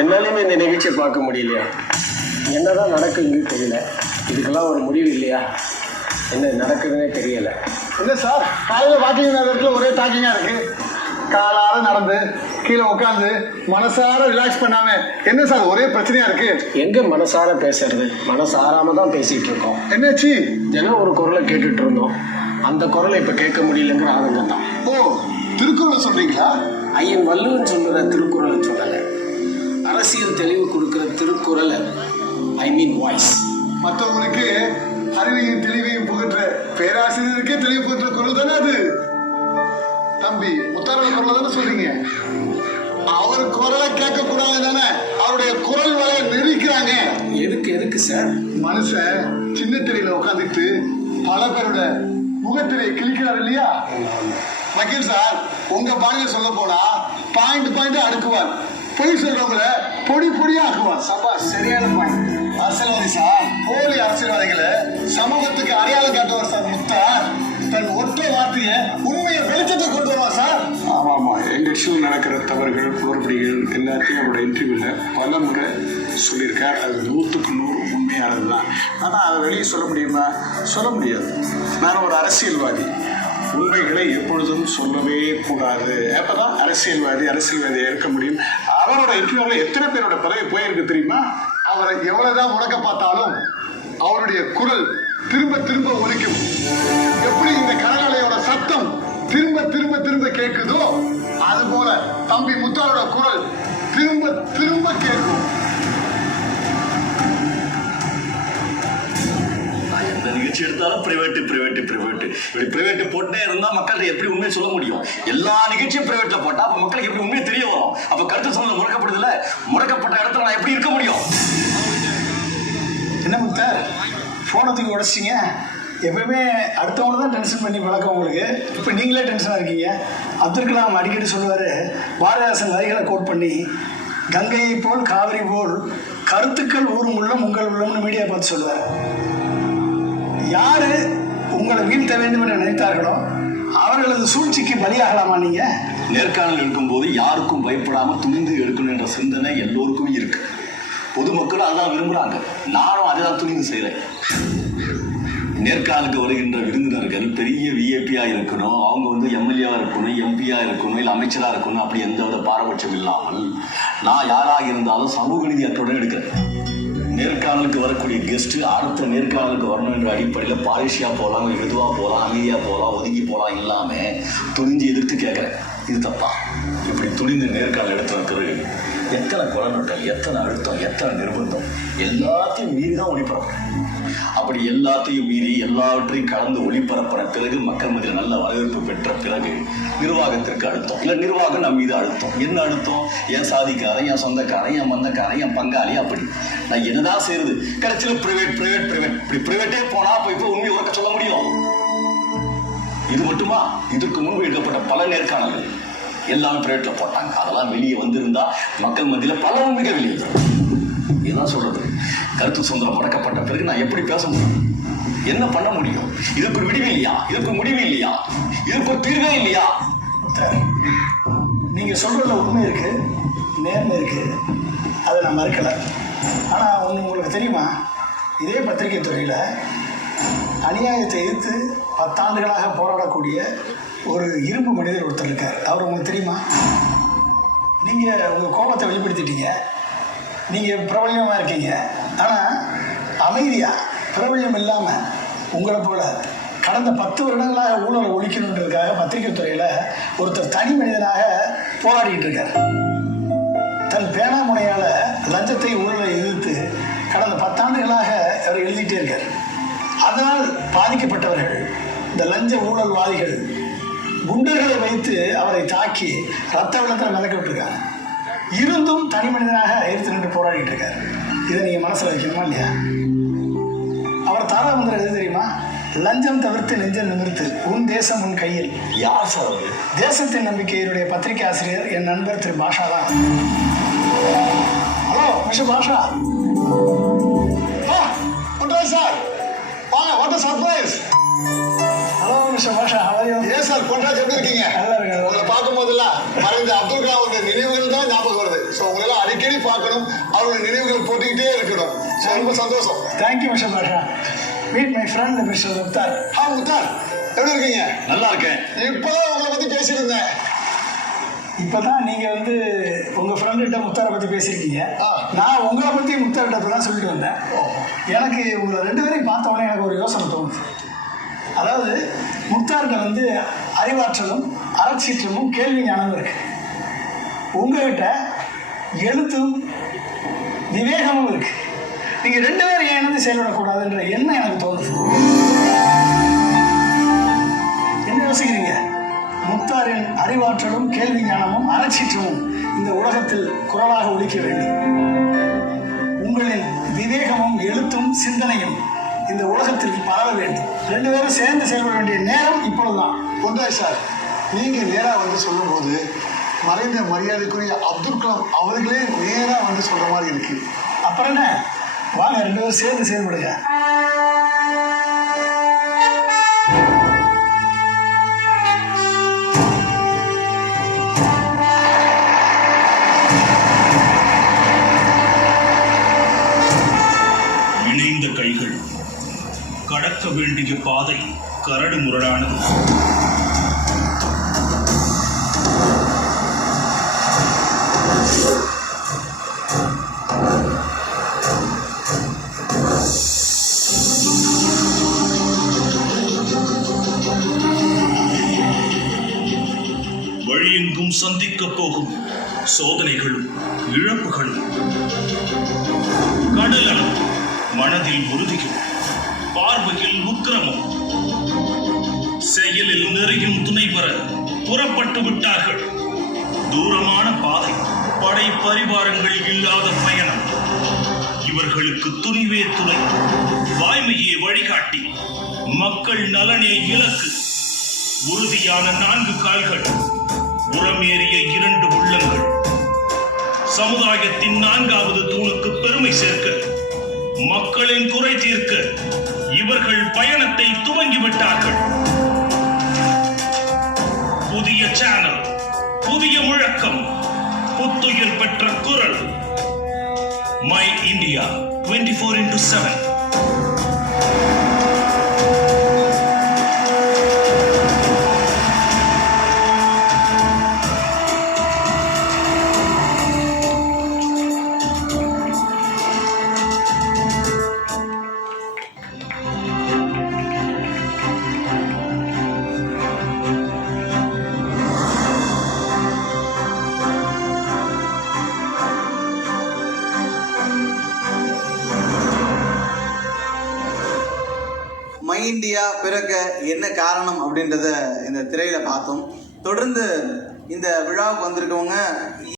என்னாலையுமே இந்த நிகழ்ச்சியை பார்க்க முடியலையா? என்னதான் நடக்குதுன்னு தெரியல. இதுக்கெல்லாம் ஒரு முடிவு இல்லையா? என்ன நடக்குதுன்னே தெரியல. இல்லை சார், காலையில் வாக்கிங் இடத்துல ஒரே டாக்கிங்காக இருக்குது. காலார நடந்து கீழே உட்காந்து மனசார ரிலாக்ஸ் பண்ணாம என்ன சார் ஒரே பிரச்சனையா இருக்கு? எங்க மனசார பேசுறது? மனசாராம தான் பேசிட்டு இருக்கோம். என்னாச்சு? தினம் ஒரு குரலை கேட்டுட்டு இருந்தோம். அந்த குரலை இப்ப கேட்க முடியலங்கிற ஆனந்தம் தான். ஓ, திருக்குறளை சொல்றீங்களா? ஐயன் வள்ளுவன் சொல்ற திருக்குறளை சொல்லலை. அரசியல் தெளிவு கொடுக்கிற திருக்குறளை, ஐ மீன் வாய்ஸ். மற்றவங்களுக்கு அறிவையும் தெளிவையும் புகற்ற பேராசிரியருக்கே தெளிவு புகற்ற குரல் தானே அது. தம்பி முத்தாரோட குரலை தானே சொல்றீங்க? அவர் குரலை கேட்க கூடாது தானே அவருடைய குரல் வரைய நெருக்கிறாங்க. எதுக்கு சார்? மனுஷன் சின்ன திரையில உட்காந்துட்டு பல பேரோட முகத்திரையை கிழிக்கிறார் இல்லையா? வக்கீல் சார், உங்க பாணியில சொல்ல போனா பாயிண்ட் அடுக்குவார். பொய் சொல்றவங்கள பொடி பொடியா ஆக்குவார். சபா, சரியான பாயிண்ட். அரசியல்வாதி சார், போலி அரசியல்வாதிகளை சமூகத்துக்கு அடையாளம் காட்டுவார் சார் முத்தார். தன் ஒற்றை வார்த்தைய உண்மையை வெளிச்சத்தை கொண்டு வருவார் சார். ஆமாம், எங்கள் கட்சியில் நடக்கிற தவறுகள் குளறுபடிகள் எல்லாத்தையும் அவரோட இன்டர்வியூவில் பல முறை சொல்லியிருக்கார். அது 100க்கு 100 உண்மையானது தான். ஆனால் அதை வெளியே சொல்ல முடியுமா? சொல்ல முடியாது. நான் ஒரு அரசியல்வாதி, உண்மைகளை எப்பொழுதும் சொல்லவே கூடாது. அப்பதான் அரசியல்வாதியாக இருக்க முடியும். அவரோட இன்டர்வியூவில் எத்தனை பேரோட பதவி போயிருக்கு தெரியுமா? அவரை எவ்வளவுதான் முடக்க பார்த்தாலும் அவருடைய குரல் திரும்ப திரும்ப ஒலிக்கும். எப்படி இந்த கடற்கரையோட சத்தம் திரும்ப திரும்ப திரும்ப கேட்குதோ அது போல தம்பி முத்தாரோட குரல் திரும்ப திரும்ப கேட்கும். எந்த நிகழ்ச்சி எடுத்தாலும் பிரைவேட் இப்படி பிரைவேட் போட்டே இருந்தா மக்கள்கிட்ட எப்படி உண்மையை சொல்ல முடியும்? எல்லா நிகழ்ச்சியும் பிரைவேட்ல போட்டா அப்ப மக்களுக்கு எப்படி உண்மையை தெரிய வரும்? அப்ப கருத்து சொன்னது முடக்கப்படுதுல, முடக்கப்பட்ட இடத்துல நான் எப்படி இருக்க முடியும்? என்ன முத்தார், ஃபோனை தூக்கி உடச்சிங்க. எப்பவுமே அடுத்தவங்க தான் டென்ஷன் பண்ணி பழக்கம் உங்களுக்கு. இப்போ நீங்களே டென்ஷனாக இருக்கீங்க. அப்துல் கலாம் அடிக்கடி சொல்லுவார், பாரதிதாசன் வரிகளை கோட் பண்ணி, கங்கையை போல் காவிரி போல் கருத்துக்கள் ஊரும் உள்ளம் உங்கள் உள்ளம்னு மீடியா பார்த்து சொல்லுவார். யார் உங்களை வீழ்த்த வேண்டும் என்று நினைத்தார்களோ அவர்களது சூழ்ச்சிக்கு பலியாகலாமா நீங்க? நேர்காணல் எடுக்கும்போது யாருக்கும் பயப்படாம துணிந்து எடுக்கணும் என்ற சிந்தனை எல்லோருக்கும் இருக்கு. பொதுமக்கள் அதான் விரும்புறாங்க. நானும் அதை தான் துணிந்து செய்யறேன். நேர்காணலுக்கு வருகின்ற விருந்தினர்கள் பெரிய விஐபியா இருக்கணும், அவங்க எம்எல்ஏவா இருக்கணும், எம்பியா இருக்கணும், இல்லை அமைச்சரா இருக்கணும், அப்படி எந்தவித பாரபட்சம் இல்லாமல் நான் யாராக இருந்தாலும் சமூக நீதி அற்றுடன் எடுக்கிறேன். நேர்காணலுக்கு வரக்கூடிய கெஸ்ட் அடுத்த நேர்காணலுக்கு வரணும் என்ற அடிப்படையில் பாலிஷியா போகலாம், மெதுவாக போகலாம், அமைதியாக போகலாம், ஒதுங்கி போகலாம் இல்லாமல் துணிஞ்சு எதிர்த்து கேட்குறேன். இது தப்பா? இப்படி துணிந்து நேர்காணல் எடுத்துன பிறகு எத்தனை கொலநோட்டல், எத்தனை அழுத்தம், எத்தனை நிர்பந்தம், எல்லாத்தையும் மீறி தான் ஒளிபரப்புறேன். அப்படி எல்லாத்தையும் மீறி எல்லாவற்றையும் கலந்து ஒளிபரப்புற பிறகு மக்கள் மத்தியில் நல்ல வரவேற்பு பெற்ற பிறகு நிர்வாகத்திற்கு அழுத்தம், இல்லை நிர்வாகம் நம் மீது அழுத்தம். என்ன அழுத்தம்? என் சாதிக்காரன், என் சொந்தக்காரன், என் மந்தக்காரன், என் பங்காளி, அப்படி நான் என்னதான் செய்யறது? கடைசியில் பிரைவேட் இப்படி பிரைவேட்டே போனா இப்போ உண்மையை உறக்க சொல்ல முடியும். இது மட்டுமா? இதற்கு முன்பு எடுக்கப்பட்ட பல நேர்காணல்கள் எல்லாமே பிரைவேட்ல போட்டாங்க. அதெல்லாம் வெளியே வந்திருந்தா மக்கள் மத்தியில் பல உண்மைகள் வெளியே வரும். இதுதான் சொல்றது. கருத்து சுதந்திரம் முடக்கப்பட்ட பிறகு நான் எப்படி பேச முடியும்? என்ன பண்ண முடியும்? இதுக்கு ஒரு விடிவு இல்லையா? இதுக்கு முடிவு இல்லையா? இதுக்கு ஒரு தீர்வே இல்லையா? நீங்க சொல்றதுல உண்மை இருக்கு, நேர்மை இருக்கு, அதை நான் மறுக்கல. ஆனா ஒன்று உங்களுக்கு தெரியுமா? இதே பத்திரிகை துறையில அநியாயத்தை எதிர்த்து 10 ஆண்டுகளாக போராடக்கூடிய ஒரு இரும்பு மனிதர் ஒருத்தர் இருக்கார். அவர் உங்களுக்கு தெரியுமா? நீங்க உங்க கோபத்தை வெளிப்படுத்திட்டீங்க, நீங்க பிரபல்யமா இருக்கீங்க. ஆனா அமைதியா பிரபல்யம் இல்லாம உங்களை போல கடந்த 10 வருடங்களாக ஊழலை ஒழிக்கணுன்றதுக்காக பத்திரிகை துறையில ஒருத்தர் தனி மனிதனாக போராடிட்டு இருக்கார். தன் பேனா முனையால லஞ்சத்தை ஊழலை எதிர்த்து கடந்த 10 ஆண்டுகளாக அவர் எழுதிட்டே இருக்கார். அதனால் பாதிக்கப்பட்டவர்கள், இந்த லஞ்ச ஊழல்வாதிகள் குண்டர்களை வைத்து அவரை தாக்கி ரத்த வெள்ளத்தில் மிதக்க விட்டுருக்காங்க. இருந்தும் தனி மனிதனாக எதிர்த்து நின்று போராடிட்டு இருக்காரு. இதை நீங்க மனசுல வைக்கணுமா இல்லையா? அவர் தாராமந்திரம் எது தெரியுமா? லஞ்சம் தவிர்த்து நெஞ்சம் நிமிர்த்து, உன் தேசம் உன் கையில். யார் சார் அது? தேசத்தின் நம்பிக்கையுடைய பத்திரிகை ஆசிரியர் என் நண்பர் திரு பாஷா தான். Hello mister Basha. சார் வாங்க, what a surprise. Hello mister Basha, how are you? ஏன் சார் கொண்டாச்சு, எப்படி இருக்கீங்க? நல்லா இருக்கேன். உங்களை பார்க்கும் போதெல்லாம் மறைந்த அப்துல் கலாம் நினைவுகள் தான் ஞாபகம் வருது. ஸோ உங்களெல்லாம் அடிக்கடி அடிக்கடி பார்க்கணும், அவருடைய நினைவுகள் போட்டுக்கிட்டே இருக்கணும். ரொம்ப சந்தோஷம். Thank you mister Basha. Meet my friend mister Mukhtar. Mukhtar, எப்படி இருக்கீங்க? நல்லா இருக்கேன். இப்பதான் உங்களை பத்தி பேசிட்டு இருந்தேன். இப்போதான் நீங்கள் வந்து உங்கள் ஃப்ரெண்டுகிட்ட முக்தாரை பற்றி பேசியிருக்கீங்க. நான் உங்களை பற்றி முக்தார்கிட்ட இப்போ தான் சொல்லிட்டு வந்தேன். எனக்கு உங்களை 2 பேரையும் பார்த்த உடனே எனக்கு ஒரு யோசனை தோணுது. அதாவது முக்தார்கிட்ட வந்து அறிவாற்றலும் அறச்சீற்றமும் கேள்வி ஞானமும் இருக்கு. உங்ககிட்ட எழுத்தும் விவேகமும் இருக்கு. நீங்கள் 2 பேரும் ஏன் இணைந்து செயல்படக்கூடாதுன்ற எண்ணம் எனக்கு தோணுது. என்ன யோசிக்கிறீங்க? முக்தாரின் அறிவாற்றலும் கேள்வி ஞானமும் அறச்சீற்றமும் இந்த உலகத்தில் குரலாக ஒலிக்க வேண்டும். உங்களின் விவேகமும் எழுத்தும் சிந்தனையும் இந்த உலகத்தில் பரவ வேண்டும். 2 பேரும் சேர்ந்து செயல்பட வேண்டிய நேரம் இப்பொழுதுதான். பொன்ராஜ் சார், நீங்க நேரா வந்து சொல்லும் போது மறைந்த மரியாதைக்குரிய அப்துல் கலாம் அவர்களே நேரா வந்து சொல்ற மாதிரி இருக்கு. அப்புறம் என்ன, வாங்க 2 பேரும் சேர்ந்து செயல்படுங்க. இணைந்த கைகள், கடக்க வேண்டிய பாதை கரடு முரடானது. வழியெங்கும் சந்திக்கப் போகும் சோதனைகளும் இழப்புகளும், கடலும் மனதில் உறுதியும் பார்வையில் உக்கிரமும், செயலில் நெறியும் துணை பெற புறப்பட்டு விட்டார்கள். தூரமான பாதை, படை பரிவாரங்கள் இல்லாத பயணம். இவர்களுக்கு துணிவே துணை, வாய்மையே வழிகாட்டி, மக்கள் நலனே இலக்கு. உறுதியான 4 கால்கள், உரமேறிய 2 உள்ளங்கள். சமுதாயத்தின் 4வது தூணுக்கு பெருமை சேர்க்க, மக்களின் குறை தீர்க்க இவர்கள் பயணத்தை துவங்கிவிட்டார்கள். புதிய சேனல், புதிய முழக்கம், புத்துயிர் பெற்ற குரல். My India 24x7. My India பிறக்க என்ன காரணம் அப்படின்றத இந்த திரையில பார்த்தோம். தொடர்ந்து இந்த விழாவுக்கு வந்திருக்கவங்க